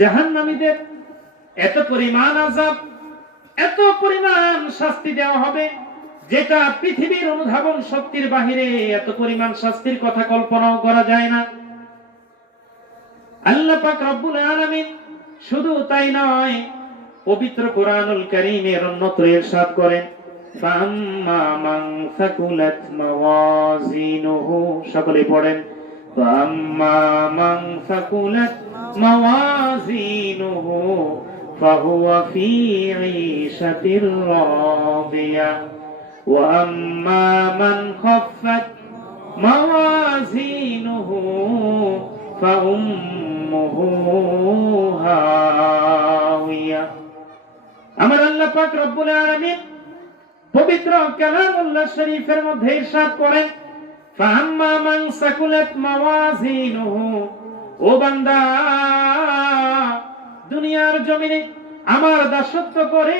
জাহান্নামীদের এত পরিমাণ আযাব, এত পরিমাণ শাস্তি দেওয়া হবে যেটা পৃথিবীর অনুধাবন শক্তির বাহিরে। এত পরিমাণ শাস্তির কথা কল্পনাও করা যায় না। আল্লাহ পাক রব্বুল আলামিন শুধু তাই নয়, পবিত্র কোরআনুল কারীমের অন্যত্র ইরশাদ করেন, ফাম্মা মান সাকুলাত মাওয়াজিনুহু, সকলে পড়েন, ফাম্মা মান সাকুলাত মাওয়াজিনুহু ফাহুয়া ফি ঈশাতির রাদিয়া ওয়া আম্মা মান খাফফাত মাওয়াজিনুহু ফাউম্মুহু হাওিয়া। আমার আল্লাহ পাক রব্বুল আলামিন পবিত্র কালামুল্লাহ শরীফের মধ্যে ইরশাদ করেন, ফাম্মা মান সাকুলাত মাওয়াজিনুহু, ও বান্দা, দুনিয়ার জমিনে আমার দাসত্ব করে,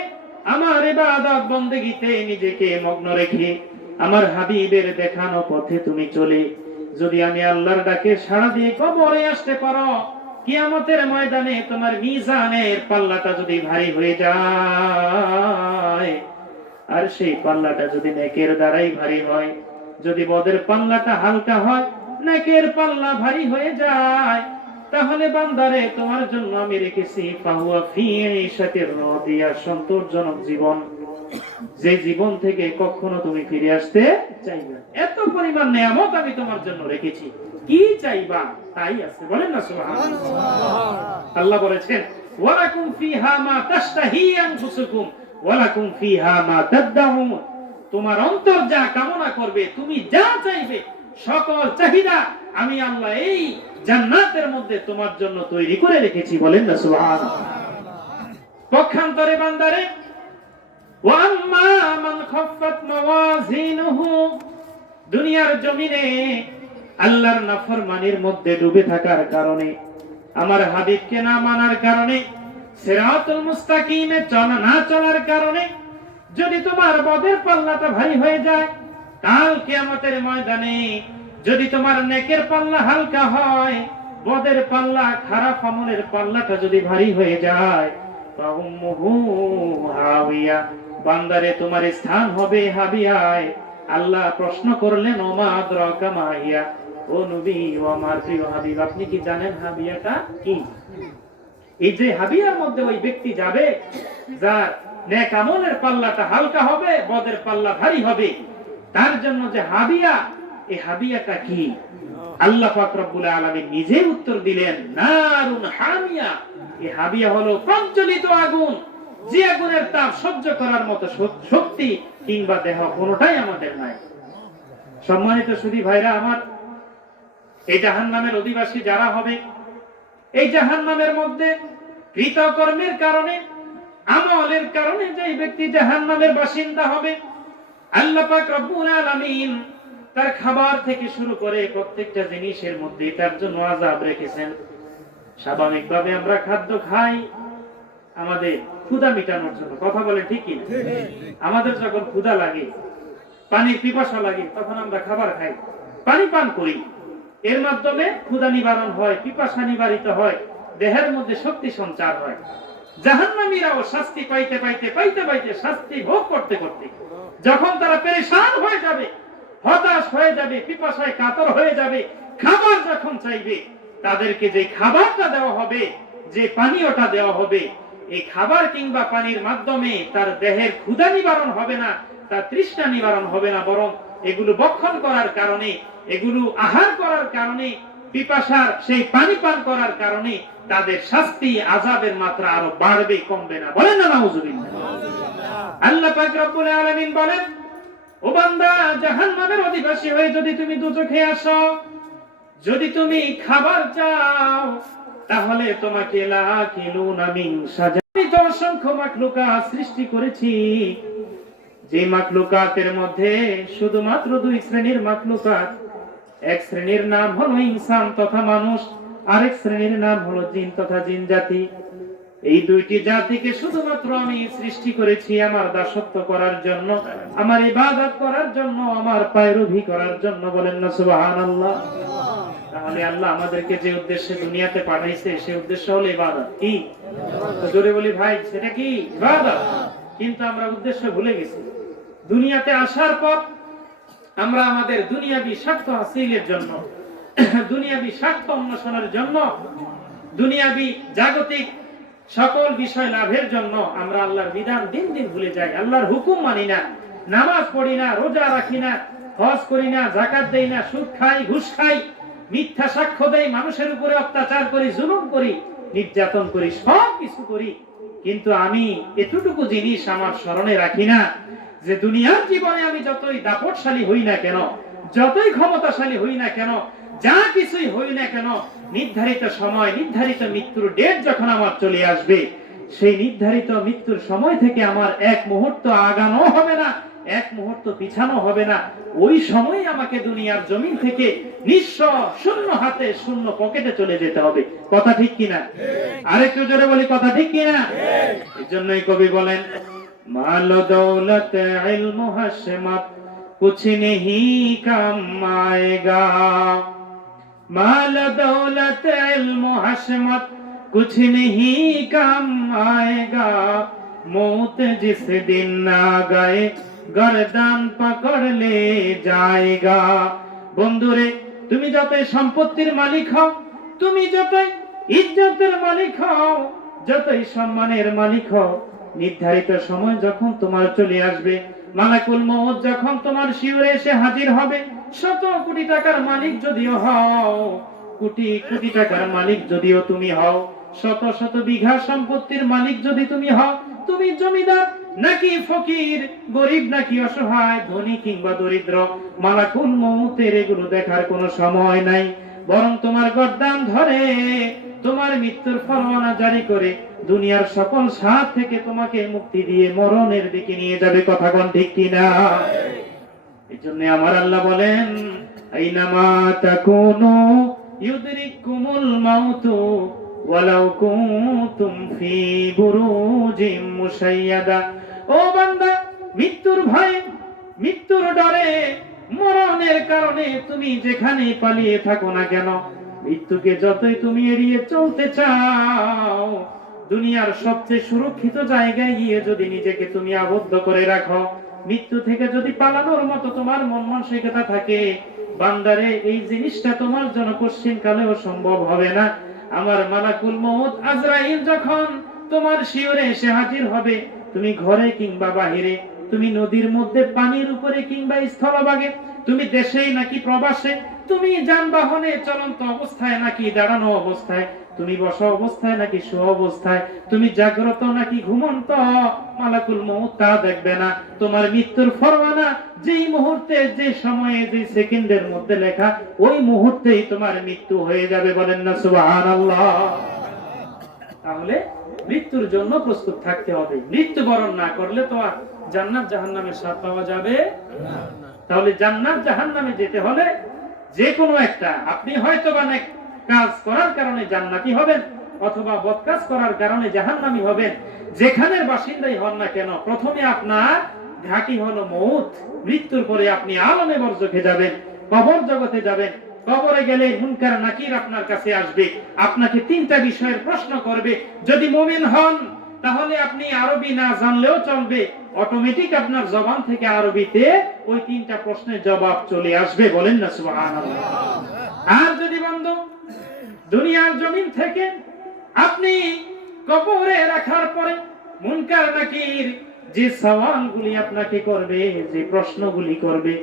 আমার ইবাদত বন্দেগীতে নিজেকে মগ্ন রেখে আমার হাবিবের দেখানো পথে তুমি চলে যদি আমি আল্লাহর ডাকে সাড়া দিয়ে কবরে আসতে পারো, কিয়ামতের ময়দানে তোমার মিজানের পাল্লাটা যদি ভারী হয়ে যায়, আর সেই পাল্লাটা যদি নেকের দ্বারাই ভারী হয়, যদি বদের পাল্লাটা হালকা হয়, নেকের পাল্লা ভারী হয়ে যায়, তাহলে বান্দারে তোমার জন্য আমি রেখেছি ফাহুয়া ফি ঈশাতির রাদিয়া, সন্তোষজনক জীবন, যে জীবন থেকে কখনো তুমি ফিরে আসতে চাইবে না। এত পরিমাণ নিয়ামত আমি তোমার জন্য রেখেছি, কি চাইবা তাই আছে, বলেন না সুবহানাল্লাহ। আল্লাহ বলেছেন, ওয়ালাকুম ফিহা মা তাশতাহি আনফুসুকুম ওয়ালাকুম ফিহা মা তাদউন, তোমার অন্তর যা কামনা করবে, তুমি যা চাইবে, সকল চাহিদা আমি আল্লাহ এই জান্নাতের মধ্যে তোমার জন্য তৈরি করে রেখেছি, বলেন না সুবহানাল্লাহ। পক্ষান্তরে বান্দারে, ওয়াম্মা মান খাফফাত মাওয়াজিনুহু, দুনিয়ার জমিনে আল্লাহর নাফরমানির মধ্যে ডুবে থাকার কারণে, আমার হাবিবকে না মানার কারণে, সিরাতুল মুস্তাকিমে না চলার কারণে যদি তোমার বদের পাল্লাটা ভারী হয়ে যায়, কাল কিয়ামতের ময়দানে যদি তোমার নেকের পাল্লা হালকা হয়, বদের পাল্লা, খারাপ আমলের পাল্লাটা যদি ভারী হয়ে যায়, ফাউম্মুহু হাওিয়া, বান্দারে তোমার স্থান হবে হাবিয়ায়। আল্লাহ প্রশ্ন করলেন, ওমা আদরাকা মা হিয়া, ও নবী, ও আমার প্রিয় হাবিব, আপনি কি জানেন হাবিয়াটা কি? এই যে হাবিয়ার মধ্যে ওই ব্যক্তি যাবে যার নেক আমলের পাল্লাটা হালকা হবে, বদের পাল্লা ভারী হবে, তার জন্য যে হাবিয়া, এই হাবিয়াটা কি? আল্লাহ পাক রব্বুল আলামিন নিজে উত্তর দিলেন, নারুন হামিয়া, এই হাবিয়া হলো প্রজ্বলিত আগুন, যে আগুনের তাপ সহ্য করার মতো শক্তি কিংবা দেহ কোনোটাই আমাদের নাই। সম্মানিত সুধী ভাইরা আমার, এই জাহান্নামের অধিবাসী যারা হবে, এই জাহান্নামের মধ্যে কৃতকর্মের কারণে, আমলের কারণে যে ব্যক্তি জাহান্নামের বাসিন্দা হবে, আল্লাহ পাক রব্বুল আলামিন তার খাবার থেকে শুরু করে প্রত্যেকটা জিনিসের মধ্যে তার জন্য আযাব রেখেছেন। স্বাভাবিকভাবে আমরা খাদ্য খাই আমাদের ক্ষুধা মেটানোর জন্য, কথা বলে ঠিক কি? আমাদের যখন ক্ষুধা লাগে, পানির পিপাসা লাগে, তখন আমরা খাবার খাই, পানি পান করি, এর মাধ্যমে ক্ষুধা নিবারণ হয়, পিপাসা নিবারিত হয়, দেহের মধ্যে শক্তি সঞ্চার হয়। জাহান্নামীরাও শাস্তি পাইতে পাইতে পাইতে পাইতে শাস্তি ভোগ করতে করতে যখন তারা পেরেশান হয়ে যাবে, হতাশ হয়ে যাবে, পিপাসায় কাতর হয়ে যাবে, খাবার যখন চাইবে, তাদেরকে যে খাবারটা দেওয়া হবে, যে পানীয়টা দেওয়া হবে, এই খাবার কিংবা পানির মাধ্যমে তার দেহের ক্ষুধা নিবারণ হবে না, তার তৃষ্ণা নিবারণ হবে না, বরং এগুলো ভক্ষণ করার কারণে, এগুলো আহার করার কারণে, পিপাসার সেই পানি পান করার কারণে তাদের শাস্তি, আযাবের মাত্রা আরো বাড়বে, কমবে না, বলেন না নাউযুবিল্লাহ। আল্লাহ পাক রব্বুল আলামিন বলেন, ও বান্দা, জাহান্নামের অধিবাসী হয়ে যদি তুমি দুচোখে আসো, যদি তুমি খাবার চাও, তাহলে তোমাকে লাকিলুনা মিন সাজা, আমি তো অসংখ্য মাখলুকাত সৃষ্টি করেছি, যে মাখলুকাতের মধ্যে শুধুমাত্র দুই শ্রেণীর মাখলুকাত, এক শ্রেণীর নাম হলো ইনসান তথা মানুষ, আরেক শ্রেণীর নাম হলো জিন তথা জিন জাতি। এই দুইটি জাতিকে শুধুমাত্র আমি সৃষ্টি করেছি আমার দাসত্ব করার জন্য, আমার ইবাদত করার জন্য, আমার পায়রোভি করার জন্য, বলেন না সুবহানাল্লাহ। তাহলে আল্লাহ আমাদেরকে যে উদ্দেশ্যে দুনিয়াতে পাঠাইছে সেই উদ্দেশ্য হলো ইবাদত। কি জোরে বলি ভাই, সেটা কি ইবাদত। কিন্তু আমরা উদ্দেশ্য ভুলে গেছি। দুনিয়াতে আসার পর আমরা আমাদের দুনিয়াবি স্বার্থ হাসিলের জন্য, দুনিয়াবি স্বার্থ অন্বেষণের জন্য, দুনিয়াবি জাগতিক সকল বিষয় লাভের জন্য আমরা আল্লাহর বিধান দিন দিন ভুলে যাই। আল্লাহর হুকুম মানি না, নামাজ পড়ি না, রোজা রাখি না, হজ করি না, যাকাত দেই না, সুদ খাই, ঘুষ খাই, মিথ্যা সাক্ষ্য দেই, মানুষের উপরে অত্যাচার করি, জুলুম করি, নির্যাতন করি, সব কিছু করি। কিন্তু আমি এতটুকু জিনিস আমার স্মরণে রাখি না যে দুনিয়ার জীবনে আমি যতই দাপটশালী হই না কেন, যতই ক্ষমতাশালী হই না কেন, যা কিছুই হই না কেন, নির্ধারিত সময়, নির্ধারিত মৃত্যুর ডেট যখন আমার চলে আসবে, সেই নির্ধারিত মৃত্যুর সময় থেকে আমার এক মুহূর্ত আগানো হবে না, এক মুহূর্ত পিছানো হবে না। ওই সময় আমাকে দুনিয়ার জমিন থেকে নিঃস্ব, শূন্য হাতে, শূন্য পকেটে চলে যেতে হবে। কথা ঠিক কিনা? আরেকটু জোরে বলি, কথা ঠিক কিনা? এই জন্যই কবি বলেন, মাল দৌলত ইলম হাশমত কুছ নেহি কাম আয়েগা, माल दौलत इल्म हशमत कुछ नहीं काम आएगा, मौत जिस दिन ना गए गर्दन पकड़ ले जाएगा। বন্ধুরে, তুমি যতই সম্পত্তির মালিক হও, তুমি যতই ইজ্জতের মালিক হও, যতই সম্মানের মালিক হও, নির্ধারিত সময় যখন তোমার চলে আসবে, মালাকুল মউত যখন তোমার শিয়রে এসে হাজির হবে, শত কোটি টাকার মালিক যদিও হও, কোটি কোটি টাকার মালিক যদিও তুমি হও, শত শত বিঘা সম্পত্তির মালিক যদি তুমি হও, তুমি জমিদার নাকি ফকির, গরিব নাকি অসহায়, ধনী কিংবা দরিদ্র, মালাকুল মউতের এগুলো দেখার কোনো সময় নাই। বরং তোমার গর্দান ধরে তোমার মৃত্যুর ফরমানা জারি করে দুনিয়ার সকল স্বাদ থেকে তোমাকে মুক্তি দিয়ে মরণের দিকে নিয়ে যাবে। কথা কোন ঠিক কিনা? এই জন্য আমার আল্লাহ বলেন, আইনামা তাকুনু ইউদরিকুমুল মাউতু ওয়ালাউ কুনতুম ফি বুরুজিম মুশাইয়াদা। ও বান্দা, মৃত্যুর ভয়ে, মৃত্যুর ডরে, মরণের কারণে তুমি যেখানে পালিয়ে থাকো না কেন, মৃত্যুকে যতই তুমি এড়িয়ে চলতে চাও, দুনিয়ার সবচেয়ে সুরক্ষিত জায়গায় গিয়ে যদি নিজেকে তুমি আবদ্ধ করে রাখো, মৃত্যু থেকে যদি পালানোর মতো তোমার মন মানসিকতা থাকে, বান্দারে এই জিনিসটা তোমার জন্য কোশ্চিন কালেও সম্ভব হবে না। আমার মালাকুল মউত আজরাইল যখন তোমার শিয়রে এসে হাজির হবে, তুমি ঘরে কিংবা বাহিরে, তুমি নদীর মধ্যে, পানির উপরে কিংবা স্থলভাগে, তুমি দেশেই নাকি প্রবাসে, তুমি যানবাহনে চলন্ত অবস্থায় নাকি দাঁড়ানো অবস্থায়, তুমি বসা অবস্থায় নাকি শোয়া অবস্থায়, তুমি জাগ্রত নাকি ঘুমন্ত, মালাকুল মউত তা দেখবে না। তোমার মৃত্যুর ফরমানা যেই মুহূর্তে, যে সময়ে, যে সেকেন্ডের মধ্যে লেখা, ওই মুহূর্তেই তোমার মৃত্যু হয়ে যাবে। বলেন না সুবহানাল্লাহ। তাহলে মৃত্যুর জন্য প্রস্তুত থাকতে হবে। মৃত্যুবরণ না করলে তো আর জান্নাত জাহান্নামের স্বাদ পাওয়া যাবে না। তাহলে জান্নাত জাহান্নামে যেতে হলে যে কোনো একটা, আপনি হয়তো বা নেক কাজ করার কারণে জান্নাতি হবেন, অথবা বদ কাজ করার কারণে জাহান্নামী হবেন। যেখানের বাসিন্দাই হন না কেন, প্রথমে আপনার ঘাঁটি হলো মউত। মৃত্যুর পরে আপনি আলমে বরজখে যাবেন, কবর জগতে যাবেন। কবরে গেলে মুনকার নাকির আপনার কাছে আসবে, আপনাকে তিনটা বিষয়ের প্রশ্ন করবে। যদি মুমিন হন তাহলে আপনি আরবি না জানলেও চলবে, অটোমেটিক আপনার জবান থেকে আরবিতে ওই তিনটা প্রশ্নের জবাব চলে আসবে। বলেন না সুবহানাল্লাহ। আর যদি বন্ধু দুনিয়ার জমিন থেকে আপনি কবরে রাখার পরে মুনকার নাকির যে সওয়ালগুলি আপনাকে করবে, যে প্রশ্নগুলি করবে,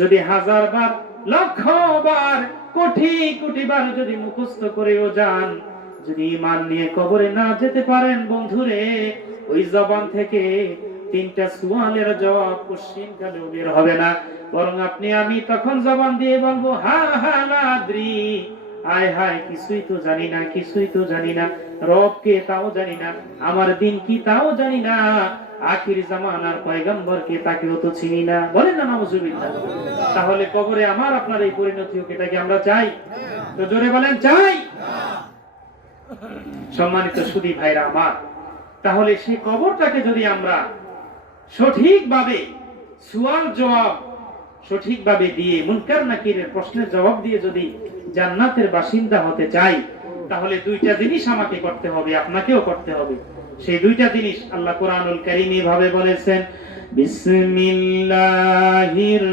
যদি 1000 বার, লক্ষ বার, কোটি কোটি বার যদি মুখস্থ করেও যান, যদি ঈমান নিয়ে কবরে না যেতে পারেন, বন্ধুরে ওই জবান থেকে তিনটা সওয়ালের জবাব কোশ্চিন কালেও বের হবে না। বরং আপনি, আমি তখন জবান দিয়ে বলবো, হা হা লাদ্রি, আয় হায়, কিছুই তো জানি না, কিছুই তো জানি না, রব কে তাও জানি না, আমার দিন কি তাও জানি না, আখির জামানার পয়গম্বর কে তাকেও তো চিনি না। বলেন না নাউজুবিল্লাহ। তাহলে কবরে আমার আপনার এই পরিণতি হোক, এটা কি আমরা চাই? তো জোরে বলেন, চাই। সম্মানিত সুধী ভাইরা আমার, তাহলে সেই কবরটাকে যদি আমরা সঠিকভাবে সুয়াল জবাব সঠিকভাবে দিয়ে, মুনকার নাকিরের প্রশ্নের জবাব দিয়ে যদি জান্নাতের বাসিন্দা হতে চাই, তাহলে দুইটা জিনিস আমাকে করতে হবে, আপনাকেও করতে হবে। সেই দুইটা জিনিস আল্লাহ কোরআনুল কারীমে ভাবে বলেছেন, বিসমিল্লাহির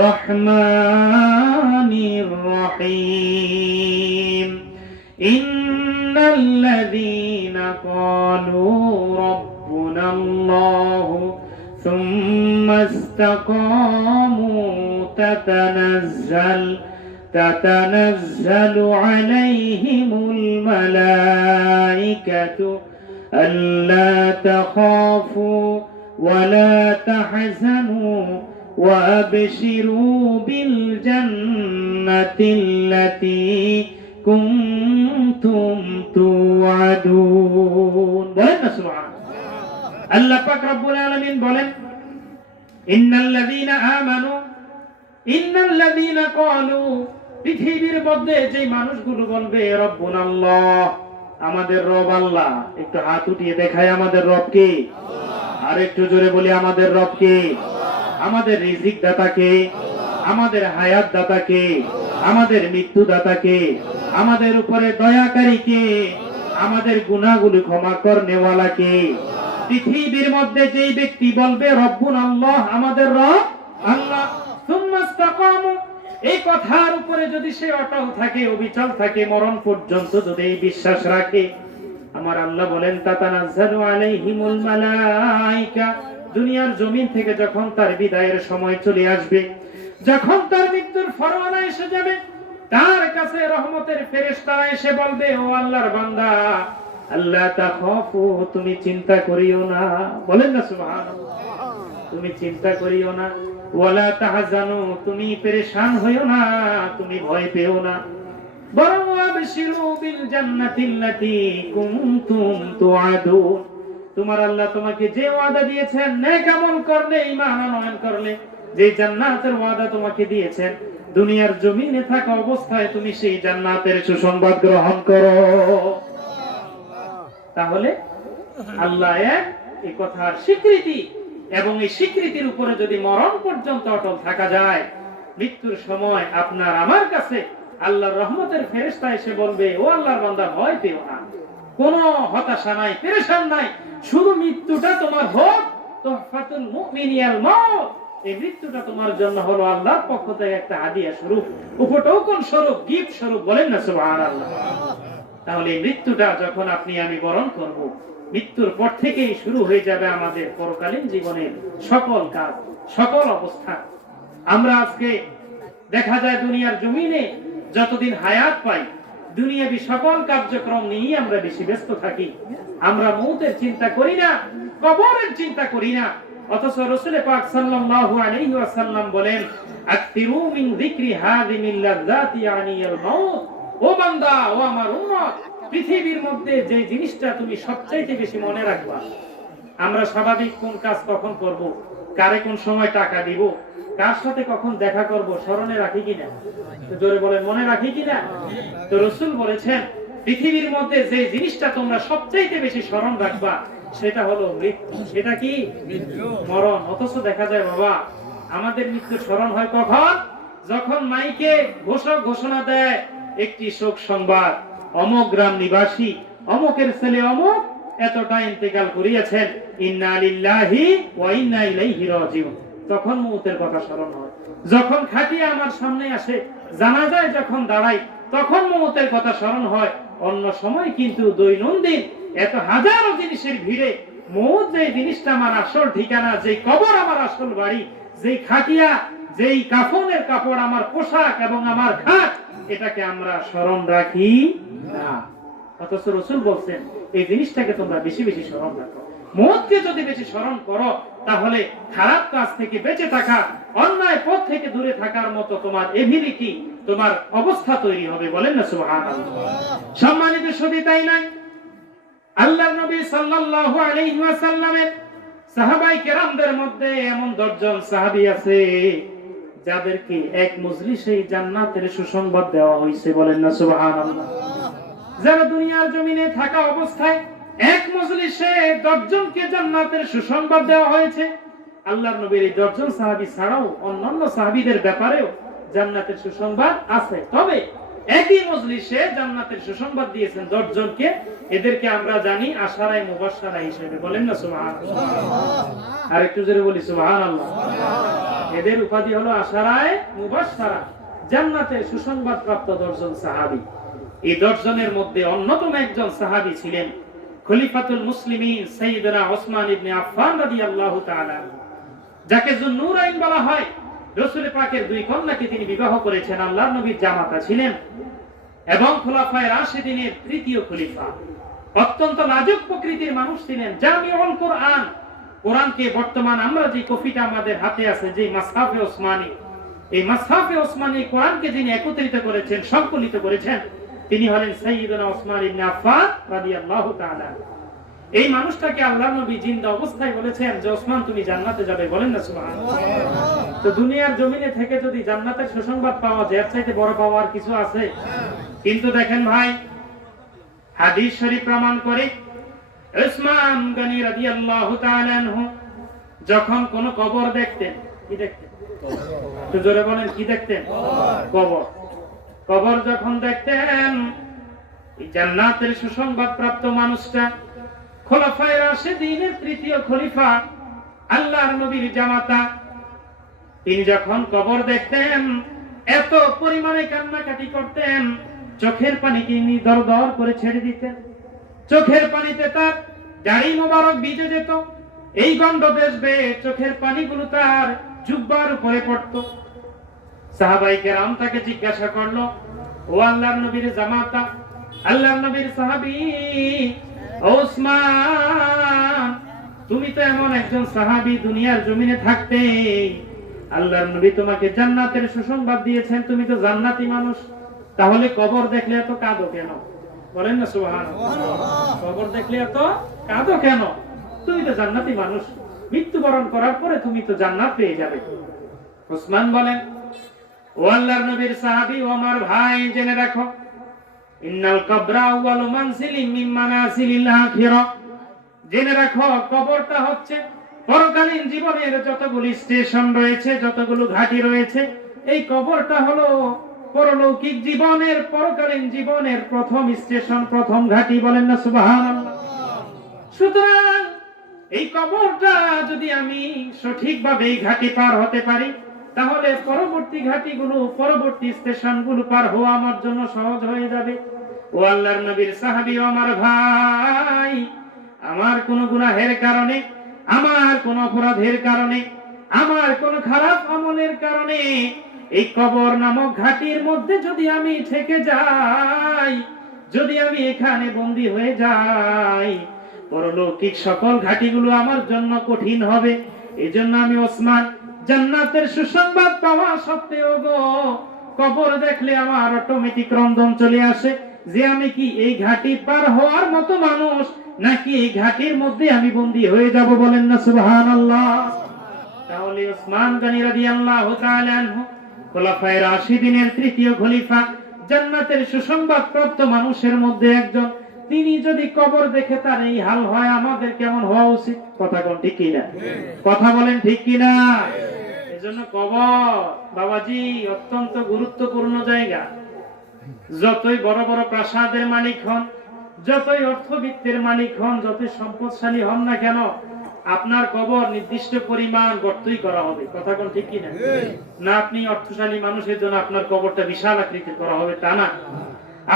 রহমানির রহিম, ইন্নাল্লাযীনা ক্বালু রাব্বুনাল্লাহু ثم استقاموا تتنزل عليهم الملائكة ألا تخافوا ولا تحزنوا وأبشروا بالجنة التي كنتم توعدون। বলেন না সুবহানাল্লাহ। আল্লাহ পাক রব্বুল আলামিন বলেন, ইন্নাল্লাযীনা আমানু, ইন্নাল্লাযীনা ক্বালু, পৃথিবীর মধ্যে যে মানুষগুলো বলবে রব্বুনাল্লাহ, আমাদের রব আল্লাহ, একটু হাত উঠিয়ে দেখায় আমাদের রব কে? আর একটু জোরে বলি আমাদের রব কে? আমাদের রিজিক দাতা কে? আমাদের হায়াত দাতা কে? আমাদের মৃত্যু দাতা কে? আমাদের উপরে দয়াকারী কে? আমাদের গুনাহগুলো ক্ষমা করনেওয়ালা কে? পৃথিবীর মধ্যে যেই ব্যক্তি বলবে রব্বুনাল্লাহ, আমাদের রব আল্লাহ, সুম্মা ইসতাকামু, এই কথার উপরে যদি সে অটল থাকে, অবিচল থাকে, মরণ পর্যন্ত যদি এই বিশ্বাস রাখে, আমার আল্লাহ বলেন তাতানাজ্জালু আলাইহিমুল মালায়েকা, দুনিয়ার জমিন থেকে যখন তার বিদায়ের সময় চলে আসবে, যখন তার মৃত্যুর ফরমানা এসে যাবে, তার কাছে রহমতের ফেরেশতারা এসে বলবে, ও আল্লাহর বান্দা, আল্লাহ তাখাফু, তুমি চিন্তা করিও না। বলেন না সুবহানাল্লাহ। তুমি চিন্তা করিও না, ওয়ালা তাহজানু, তুমি পেরেশান হইও না, তুমি ভয় পেও না, বরং আবশিরু বিল জান্নাতিল্লাতী কুনতুম তুআদুন, তোমার আল্লাহ তোমাকে যে ওয়াদা দিয়েছেন, নেক আমল করলে, ঈমান আনয়ন করলে যে জান্নাতের ওয়াদা তোমাকে দিয়েছেন, দুনিয়ার জমিনে থাকা অবস্থায় তুমি সেই জান্নাতের সুসংবাদ গ্রহণ করো। তাহলে আল্লাহ এক, এই কথার স্বীকৃতি, এবং এই স্বীকৃতির উপরে যদি মরণ পর্যন্ত অটল থাকা যায়, মৃত্যুর সময় আপনার আমার কাছে আল্লাহর রহমতের ফেরেশতা এসে বলবে, ও আল্লাহর বান্দা, ভয় পেও না, কোনো হতাশা নাই, পেরেশান নাই, শুধু মৃত্যুটা তোমার হোক তুহফাতুল মুমিনিয়াল মাউত, এই মৃত্যুটা তোমার জন্য হলো আল্লাহর পক্ষ থেকে একটা হাদিয়া স্বরূপ, উপটোকন স্বরূপ, গিফট স্বরূপ। বলেন না সুবহানাল্লাহ। তাহলে এই মৃত্যুটা যখন আপনি আমি বরণ করব, মৃত্যুর পর থেকেই শুরু হয়ে যাবে আমাদের পরকালীন জীবনের সকল কাজ, সকল অবস্থা। আমরা আজকে দেখা যায় দুনিয়ার জমিনে যতদিন হায়াত পাই, দুনিয়াবি সকল কার্যক্রম নিয়ে আমরা বেশি ব্যস্ত থাকি। আমরা মৌতের চিন্তা করি না, কবরের চিন্তা করি না। অথচ রাসূল পাক সাল্লাল্লাহু আলাইহি ওয়াসাল্লাম বলেন, আকতিরু মিন যিকরি হাযিমিল লাযাতি ইয়ানিল মাউত, ও বান্দা, ও আমার উম্মত, পৃথিবীর মধ্যে যে জিনিসটা তুমি সবচাইতে বেশি মনে রাখবা, আমরা স্বাভাবিক কোন কাজ কখন করব, কারে কোন সময় টাকা দিব, কার সাথে কখন দেখা করব, স্মরণে রাখি কিনা? জোরে বলেন, মনে রাখি কিনা? তো রাসূল বলেছেন, পৃথিবীর মধ্যে যে জিনিসটা তোমরা সবচাইতে বেশি স্মরণ রাখবা, সেটা হলো মৃত্যু। সেটা কি? মৃত্যু, মরণ। অথচ দেখা যায় বাবা, আমাদের মৃত্যু স্মরণ হয় কখন? যখন মাইকে ঘোষণা দেয় একটি শোক সংবাদ, অমুক গ্রাম নিবাসী অমুকের ছেলে অমুক এতটা ইন্তেকাল করিয়াছেন, ইন্না লিল্লাহি ওয়া ইন্না ইলাইহি রাজিউন, তখন মৌতের কথা স্মরণ হয়। যখন খাটিয়া আমার সামনে আসে, জানাজায় যখন দাঁড়াই, তখন মৌতের কথা স্মরণ হয়। অন্য সময় কিন্তু দৈনন্দিন এত হাজারো জিনিসের ভিড়ে মৌত যে জিনিসটা আমার আসল ঠিকানা, যে কবর আমার আসল বাড়ি, যেই খাটিয়া, যেই কাফনের কাপড় আমার পোশাক এবং আমার খাট, এটাকে আমরা স্মরণ রাখি না। অথচ রাসূল বলছেন, এই জিনিসটাকে তোমরা বেশি বেশি স্মরণ রাখো। মৌতকে যদি বেশি স্মরণ করো, তাহলে খারাপ কাজ থেকে বেঁচে থাকা, অন্যায় পথ থেকে দূরে থাকার মতো তোমার এবিলিটি, তোমার অবস্থা তৈরি হবে। বলেন না সুবহানাল্লাহ। সম্মানিত সুধী, তাই নাই? আল্লাহর নবী সাল্লাল্লাহু আলাইহি ওয়াসাল্লামের সাহাবায়ে কেরামদের মধ্যে এমন 10 জন সাহাবী আছে যাদেরকে এক মজলিসেই জান্নাতের সুসংবাদ দেওয়া হয়েছে। বলেন না সুবহানাল্লাহ। যারা দুনিয়ার জমিনে থাকা অবস্থায় এক মজলিসে 10 জনকে জান্নাতের সুসংবাদ দেওয়া হয়েছে। আল্লাহর নবীর এই 10 জন সাহাবী ছাড়াও অন্যান্য সাহাবীদের ব্যাপারেও জান্নাতের সুসংবাদ আছে। তবে একই মজলিসে জান্নাতের সুসংবাদ দিয়েছেন 10 জনকে। এদেরকে আমরা জানি আশারায়ে মুবাশশারা হিসেবে। বলেন না সুবহানাল্লাহ। আর একটু জোরে বলি সুবহানাল্লাহ। এদের উপাধি হলো আশারায়ে মুবাশশারা, জান্নাতের সুসংবাদ প্রাপ্ত 10 জন সাহাবী। এই 10 জনের মধ্যে অন্যতম একজন সাহাবী ছিলেন খলিফাতুল মুসলিমিন সাইয়েদনা ওসমান ইবনে আফফান রাদিয়াল্লাহু তাআলা, যাকে যুন্নুরাইন বলা হয়। রাসূল পাকের 2 কন্যাকে তিনি বিবাহ করেছেন, আল্লাহর নবীর জামাতা ছিলেন এবং খোলাফায়ে রাশিদিনের 3য় খলিফা। অত্যন্ত লাজুক প্রকৃতির মানুষ ছিলেন। জামিউল কোরআন, কোরআনকে বর্তমান আমরা যে কপিটা আমাদের হাতে আছে, যে মাসহাফে ওসমানী, এই মাসহাফে ওসমানী কোরআনকে যিনি একত্রিত করেছেন, সংকলিত করেছেন, তিনি হলেন সাইয়েদনা ওসমান ইবনে আফফান রাদিয়াল্লাহু তাআলা। এই মানুষটাকে আল্লাহর নবী জিন্দা অবস্থায় বলেছেন যে ওসমান তুমি জান্নাতে যাবে। বলেন না সুবহানাল্লাহ। তো দুনিয়ার জমিনে থেকে যদি জান্নাতের সুসংবাদ পাওয়া যায়, এর চাইতে বড় পাওয়ার কিছু আছে? কিন্তু দেখেন ভাই, হাদিস শরীফ প্রমাণ করে উসমান গনি রাদিয়াল্লাহু তাআলা আনহু যখন কোন কবর দেখতেন, কি দেখতেন? তো জোরে বলেন, কি দেখতেন? কবর। কবর যখন দেখতেন, এই জান্নাতের সুসংবাদ প্রাপ্ত মানুষটা খোলাফায়ে রাশিদিনের 3য় খলিফা, আল্লাহর নবীর জামাতা, তিনি যখন কবর দেখতেন এত পরিমাণে কান্নাকাটি করতেন, চোখের পানি তিনি দরদর করে ছেড়ে দিতেন। চোখের পানিতে তার দাড়ি মোবারক ভিজে যেত। এই গন্ধ বেশবে, চোখের পানিগুলো তার জুব্বার উপরে পড়তো। সাহাবায়ে কেরাম তাকে জিজ্ঞাসা করলো, ও আল্লাহর নবীর জামাতা, আল্লাহর নবীর সাহাবী ওসমান, তুমি তো এমন একজন সাহাবী, দুনিয়ার জমিনে থাকতে আল্লাহর নবী তোমাকে জান্নাতের সুসংবাদ দিয়েছেন, তুমি তো জান্নাতি মানুষ, তাহলে কবর দেখলে এত কাঁদো কেন? বলেন না সুবহানাল্লাহ। কবর দেখলে এত কাঁদো কেন? তুমি তো জান্নাতি মানুষ, মৃত্যুবরণ করার পরে তুমি তো জান্নাত পেয়ে যাবে। ওসমান বলেন, ও আল্লাহর নবীর সাহাবী, ও আমার ভাই, জেনে রাখো, ইন্নাল কবরা আউয়ালু মানসিলিন মিন মানাসিলিল আখিরা, জেনে রাখো কবরটা হচ্ছে পরকালীন জীবনের যতগুলো স্টেশন রয়েছে, যতগুলো ঘাঁটি রয়েছে, এই কবরটা হলো পরলৌকিক জীবনের, পরকালীন জীবনের প্রথম স্টেশন, প্রথম ঘাঁটি। বলেন না সুবহানাল্লাহ। সুতরাং এই কবরটা যদি আমি সঠিকভাবে এই ঘাঁটি পার হতে পারি, তাহলে পরবর্তী ঘাঁটিগুলো, পরবর্তী স্টেশনগুলো পার হওয়া আমার জন্য সহজ হয়ে যাবে। ও আল্লাহর নবীর সাহাবী, আমার ভাই, আমার কোন গুনাহের কারণে, আমার কোন অপরাধের কারণে, আমার কোন খারাপ আমলের কারণে এই কবর নামক ঘাটির মধ্যে যদি আমি থেকে যাই, যদি আমি এখানে বন্দী হয়ে যাই, পরলৌকিক সকল ঘাটিগুলো আমার জন্য কঠিন হবে। এজন্য আমি ওসমান জান্নাতের সুসংবাদ পাওয়া সত্ত্বেও গো, কবর দেখলে আমার অটোমেটিক রন্ধন চলে আসে যে আমি কি এই ঘাটি পার হওয়ার মতো মানুষ, নাকি এই ঘাটির মধ্যে আমি বন্দী হয়ে যাব। বলেন না সুবহানাল্লাহ। তাহলে ওসমান গনি রাদিয়াল্লাহু তাআলা আনহু খোলাফায়ে রাশিদিনের 3য় খলিফা, জান্নাতের সুসংবাদ প্রাপ্ত মানুষের মধ্যে একজন। তিনি যদি কবর দেখে তার এই হাল হয়, আমাদের কেমন হওয়া উচিত? কথা কোন ঠিক কিনা? কথা বলেন ঠিক কিনা? এজন্য কবর বাবাজি অত্যন্ত গুরুত্বপূর্ণ জায়গা। যতই বড় বড় প্রাসাদের মালিক হন, যতই অর্থবিত্তের মালিক হন, যতই সম্পদশালী হন না কেন, আপনার কবর নির্দিষ্ট পরিমাণ গর্তই করা হবে। কথা কোন ঠিক কিনা? না আপনি অর্থশালী মানুষের জন্য আপনার কবরটা বিশাল আকৃতির করা হবে তা না।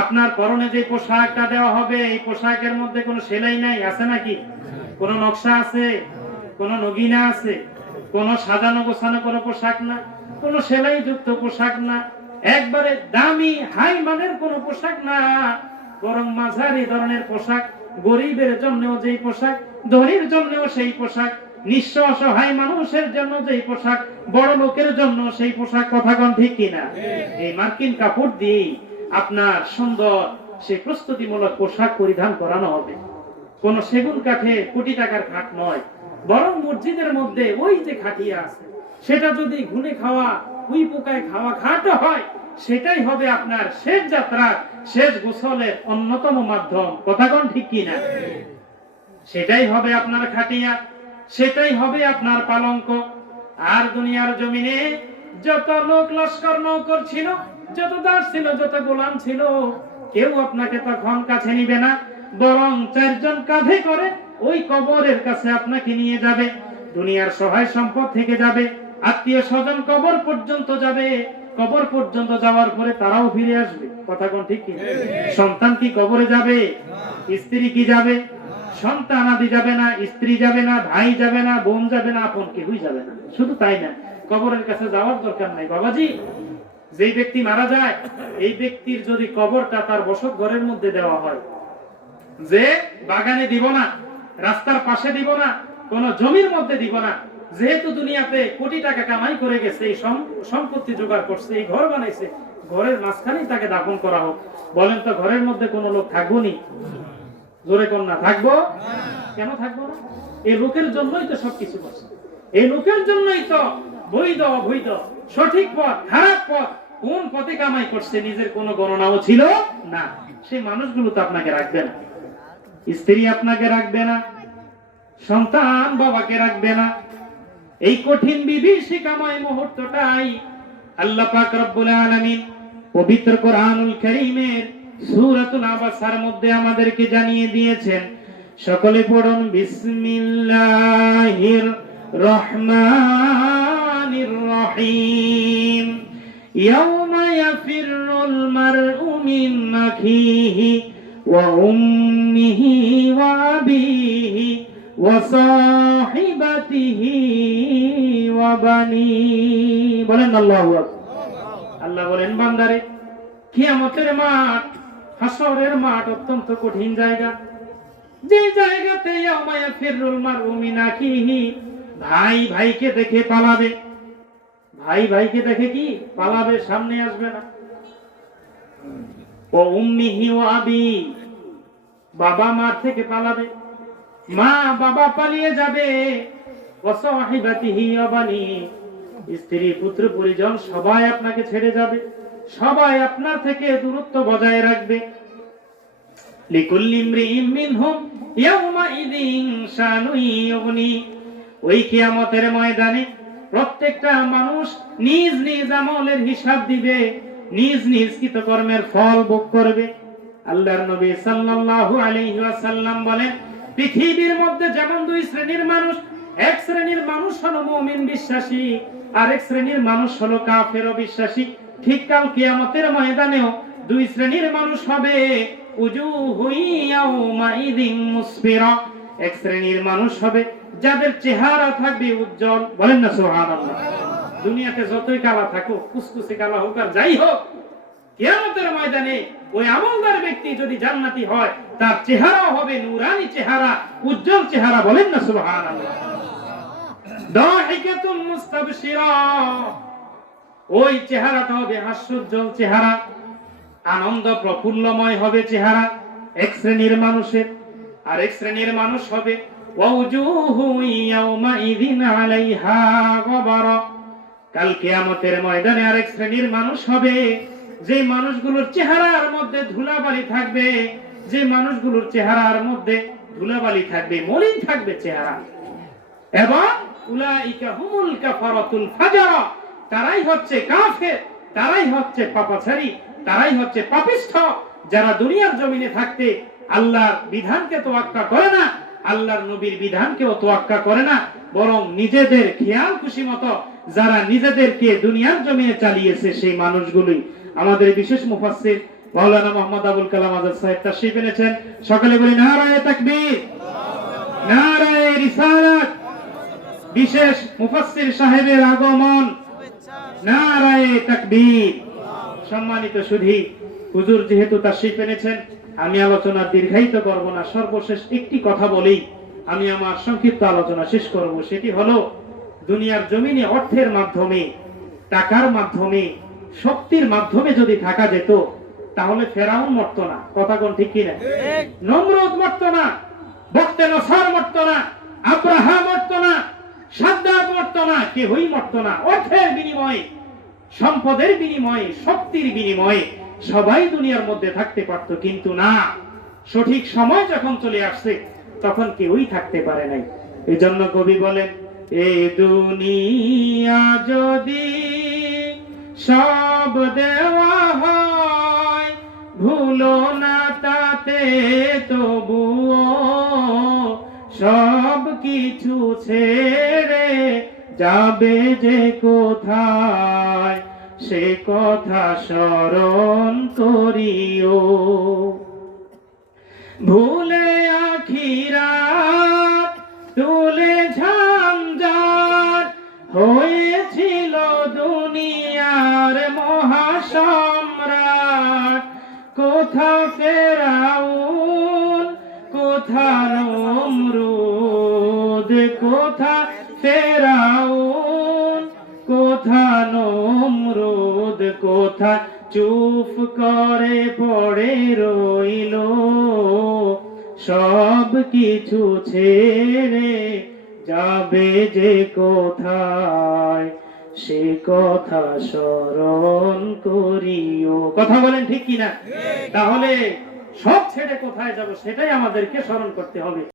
আপনার পরনে যে পোশাকটা দেওয়া হবে, এই পোশাকের মধ্যে কোনো সেলাই নাই, আছে নাকি? কোনো নকশা আছে? কোনো নগিনা আছে? কোনো সাজানো গোছানো কোনো পোশাক না, কোনো সেলাই যুক্ত পোশাক না, একবারে দামি হাই মানের কোনো পোশাক না, বরং মাঝারি ধরনের পোশাক। গরিবের জন্যও যেই পোশাক, ধনীর জন্যও সেই পোশাক, নিঃস্ব অসহায় মানুষের জন্য যেই পোশাক, বড় লোকের জন্য সেই পোশাক। কথা কোন ঠিক কিনা? এই মার্কিন কাপড় দিয়ে আপনার সুন্দর সেই প্রস্তুতিমূলক পোশাক পরিধান করানো হবে। কোন সেগুন কাঠে কোটি টাকার খাট নয়, বরং মসজিদের মধ্যে ওই যে খাটিয়া আছে, সেটা যদি ঘুনে খাওয়া, উই পোকায় খাওয়া খাট হয়, সেটাই হবে আপনার শেষ যাত্রার, শেষ গোসলের অন্যতম মাধ্যম। কথা কোন ঠিক কিনা? সেটাই হবে আপনার খাটিয়া, সেটাই হবে আপনার পালঙ্ক। আর দুনিয়ার জমিনে যত লোক লস্কর নৌকর ছিল, যত দাস ছিল, যত গোলাম ছিল, কেউ আপনাকে তখন কাছে নিবে না, বরং চারজন কাঁধে করে ওই কবরের কাছে আপনাকে নিয়ে যাবে। দুনিয়ার সহায় সম্পদ থেকে যাবে, আত্মীয় স্বজন কবর পর্যন্ত যাবে, কবর পর্যন্ত যাওয়ার পরে তারাও ফিরে আসবে। কথা কোন ঠিক কি? সন্তান কি কবরে যাবে? স্ত্রী কি যাবে? সন্তান আদি যাবে না, স্ত্রী যাবে না, ভাই যাবে না, বোন যাবে না, আপন কেউই যাবে না। শুধু তাই না, কবরের কাছে যাওয়ার দরকার নাই বাবাজি। যেই ব্যক্তি মারা যায়, এই ব্যক্তির যদি কবরটা তার বসত ঘরের মধ্যে দেওয়া হয়, যে বাগানে দিব না, রাস্তার পাশে দিব না, কোন জমির মধ্যে দিব না, যেহেতু দুনিয়াতে কোটি টাকা কামাই করে গেছে, এই সম্পত্তি জোগাড় করছে, এই ঘর বানাইছে, ঘরের মাঝখানেই তাকে দাফন করা হোক। বলেন তো ঘরের মধ্যে কোন লোক থাকবো নি? জোরে কন্যা থাকবো? কেন থাকবো না? এই লোকের জন্যই তো সবকিছু করছে। এই লোকের জন্যই তো বৈধ অবৈধ, সঠিক পথ খারাপ পথ, কোন পথে কামাই করছে নিজের কোনো গণনাও ছিল না। সেই মানুষগুলো তো আপনাকে রাখবে না, স্ত্রী আপনাকে রাখবে না, সন্তান বাবাকে রাখবে না। এই কঠিন বিভীষিকাময় মুহূর্তটাই আল্লাহ পাক রব্বুল আলামিন পবিত্র কোরআনুল কারীমের সূরাতুল আবাসার মধ্যে আমাদেরকে জানিয়ে দিয়েছেন। সকলে পড়ুন বিসমিল্লাহির রহমানির রহিম। ইয়াউমা ইয়াফিরুল মারউ মিন আখিহি ওয়া উম্মিহি ওয়া আবিহি ওয়া সাহিবাতিহি ওয়া বানি। বলেন আল্লাহু আকবার। আল্লাহ বলেন, বান্দারে, কিয়ামতের মাঠ, হাসরের মাঠ অত্যন্ত কঠিন জায়গা। যে জায়গাতে ইয়াউমা ইয়াফিরুল মারউ মিন আখিহি, ভাই ভাইকে দেখে পালাবে। ভাই ভাইকে দেখে কি পালাবে? সামনে আসবে না। ও উম্মিহি ওয়া আবি, বাবা মার থেকে পালাবে, মা বাবা পালিয়ে যাবে। ওয়া সাহিবাতিহি ওয়া বানি, স্ত্রী পুত্র পরিজন সবাই আপনাকে ছেড়ে যাবে, সবাই আপনার থেকে দূরত্ব বজায় রাখবে। লিকুল্লি ইমরিইম মিনহুম ইয়াউমাইযিন শানুন ইউগনি, ওই কিয়ামতের ময়দানে প্রত্যেকটা মানুষ নিজ নিজ আমলের হিসাব দিবে, নিজ নিজ কৃতকর্মের ফল ভোগ করবে। আল্লাহর নবী সাল্লাল্লাহু আলাইহি ওয়াসাল্লাম বলেন, পৃথিবীর মধ্যে যেমন দুই শ্রেণীর মানুষ, এক শ্রেণীর মানুষ হলো মুমিন বিশ্বাসী, আর এক শ্রেণীর মানুষ হলো কাফের অবিশ্বাসী, ঠিক কাল কিয়ামতের ময়দানেও দুই শ্রেণীর মানুষ হবে। উজুহু ইয়াউমাইযিন মুসফিরা, এক শ্রেণীর মানুষ হবে যাদের চেহারা থাকবে উজ্জ্বল। বলেন না সুবহানাল্লাহ। দুনিয়াতে যতই কালা থাকুক, কুসকুসে কালা হোক আর যাই হোক, কিয়ামতের ময়দানে ওই আমলদার ব্যক্তি যদি জান্নাতি হয়, তার চেহারাও হবে নূরানি চেহারা, উজ্জ্বল চেহারা। বলেন না সুবহানাল্লাহ। দাহিকাতুন মুস্তাবশিরা, ওই চেহারাটা হবে হাস্যোজ্জ্বল চেহারা, আনন্দ প্রফুল্লময় হবে চেহারা এক শ্রেণীর মানুষের। আর এক শ্রেণীর মানুষ হবে ওয়াজুহু ইয়াউমাইযিন আলাইহা গবারা, কাল কিয়ামতের ময়দানে আরেক শ্রেণীর মানুষ হবে, যে মানুষগুলোর চেহারার মধ্যে ধুলাবালি থাকবে, যে মানুষগুলোর চেহারার মধ্যে ধুলাবালি থাকবে, মলিন থাকবে চেহারা। এবং উলাইকা হুমুল কাফারাতুল ফাজারা, তারাই হচ্ছে কাফের, তারাই হচ্ছে পাপাচারী, তারাই হচ্ছে পাপিষ্ঠ, যারা দুনিয়ার জমিনে থাকতে আল্লাহর বিধানকে তোয়াক্কা করে না, আল্লাহর নবীর বিধানকেও তোয়াক্কা করে না, বরং নিজেদের খেয়াল খুশি মতো যারা নিজেদেরকে দুনিয়ার জমিনে চালিয়েছে, সেই মানুষগুলোই। আমাদের বিশেষ মুফাসসির মাওলানা মুহাম্মদ আবুল কালাম আজাদ সাহেব তাশরীফ এনেছেন। সকালে বলি নারায়ে তাকবীর, নারায়ে রিসালাত। বিশেষ মুফাসসির সাহেবের আগমন, নারায়ে তাকবীর। সম্মানিত সুধী, হুজুর যেহেতু তাশরীফ এনেছেন, আমি আলোচনা দীর্ঘায়িত করব না, সর্বশেষ একটি কথা বলেই আমি আমার সংক্ষিপ্ত আলোচনা শেষ করব। সেটি হলো, দুনিয়ার জমিনে অর্থের মাধ্যমে, টাকার মাধ্যমে, শক্তির মাধ্যমে যদি থাকা যেত, তাহলে ফেরাউন মরত না। কথা কোন ঠিক কিনা? নমরুদ মরত না, বখতে নসর মরত না, আব্রাহা মরত না, সাদ্দাত মরত না, কেউই মরত না। অর্থের বিনিময়ে, সম্পদের বিনিময়ে, শক্তির বিনিময়ে সবাই দুনিয়ার মধ্যে থাকতে পারত, কিন্তু না, সঠিক সময় যখন চলে আসছে তখন কেউই থাকতে পারে নাই। এই জন্য কবি বলেন, এ দুনিয়া যদি সব দেওয়া হয়, ভুলো না তাতে তবুও সব কিছু ছেড়ে যাবে যে কোথায়, সে কথা স্মরণ করিও। ভুলে আখিরাত তুলে ঝঞ্ঝাট হয়েছিল দুনিয়ার মহাসম্রাট। কোথা ফেরাউন, কোথা নমরুদ, কোথা ফেরাউন, কোথা নমরুদ, কোথা চুপ করে পড়ে রইল, সব কিছু ছেড়ে যাবে যে কোথায়, সে কথা স্মরণ করিও। কথা বলেন ঠিক কিনা? তাহলে সব ছেড়ে কোথায় যাব সেটাই আমাদেরকে স্মরণ করতে হবে।